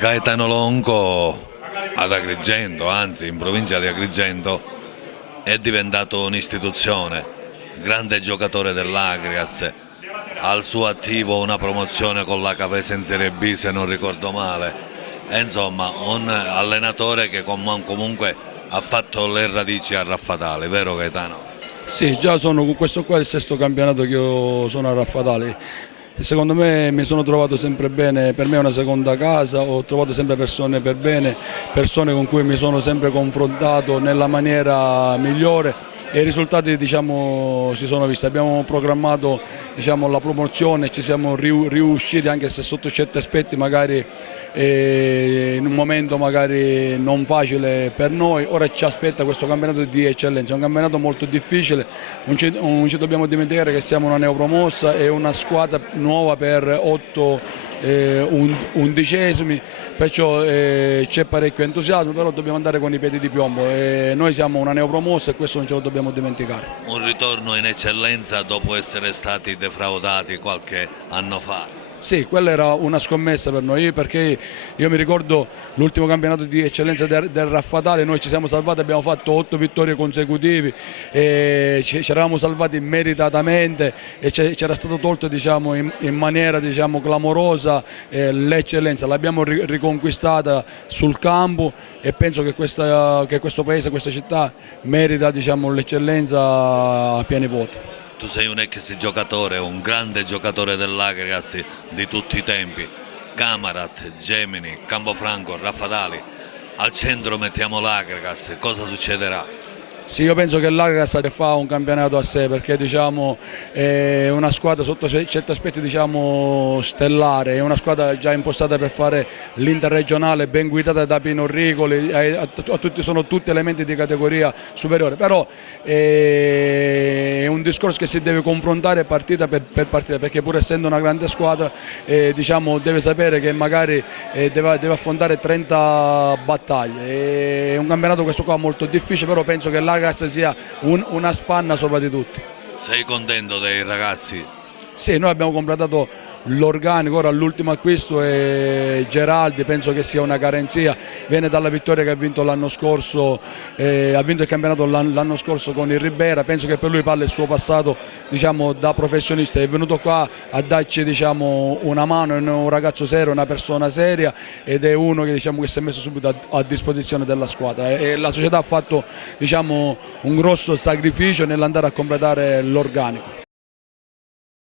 Gaetano Longo ad Agrigento, anzi in provincia di Agrigento, è diventato un'istituzione, grande giocatore dell'Agrias, ha al suo attivo una promozione con la Cavese in Serie B se non ricordo male, e insomma un allenatore che comunque ha fatto le radici a Raffatale, vero Gaetano? Sì, già sono con questo qua è il sesto campionato che io sono a Raffatali. E secondo me mi sono trovato sempre bene, per me è una seconda casa, ho trovato sempre persone per bene, persone con cui mi sono sempre confrontato nella maniera migliore e i risultati diciamo, si sono visti. Abbiamo programmato diciamo, la promozione, ci siamo riusciti anche se sotto certi aspetti magari in un momento magari non facile per noi. Ora ci aspetta questo campionato di eccellenza, è un campionato molto difficile, non ci dobbiamo dimenticare che siamo una neopromossa e una squadra nuova per 8 undicesimi, perciò c'è parecchio entusiasmo, però dobbiamo andare con i piedi di piombo. Noi siamo una neopromossa e questo non ce lo dobbiamo dimenticare. Un ritorno in eccellenza dopo essere stati defraudati qualche anno fa. Sì, quella era una scommessa per noi, perché io mi ricordo l'ultimo campionato di eccellenza del Raffatale, noi ci siamo salvati, abbiamo fatto 8 vittorie consecutive, ci eravamo salvati meritatamente e c'era stato tolto diciamo, in maniera diciamo, clamorosa l'eccellenza, l'abbiamo riconquistata sul campo e penso che questo paese, questa città merita diciamo, l'eccellenza a pieni voti. Tu sei un ex giocatore, un grande giocatore dell'Agrias di tutti i tempi, Camarat, Gemini, Campofranco, Raffatali, al centro mettiamo l'Agrias, cosa succederà? Sì, io penso che l'Agrias fa un campionato a sé perché diciamo, è una squadra sotto certi aspetti diciamo, stellare, è una squadra già impostata per fare l'interregionale, ben guidata da Pino Rigoli, sono tutti elementi di categoria superiore, però è un discorso che si deve confrontare partita per partita perché pur essendo una grande squadra diciamo, deve sapere che magari deve affrontare 30 battaglie, è un campionato questo qua molto difficile, però penso che l'Agrias sia una spanna sopra di tutti. Sei contento dei ragazzi? Sì, noi abbiamo completato l'organico, ora l'ultimo acquisto è Geraldi, penso che sia una garanzia, viene dalla vittoria che ha vinto l'anno scorso, ha vinto il campionato l'anno scorso con il Ribera, penso che per lui parli il suo passato diciamo, da professionista, è venuto qua a darci diciamo, una mano, è un ragazzo serio, una persona seria ed è uno che, diciamo, che si è messo subito a disposizione della squadra e la società ha fatto diciamo, un grosso sacrificio nell'andare a completare l'organico.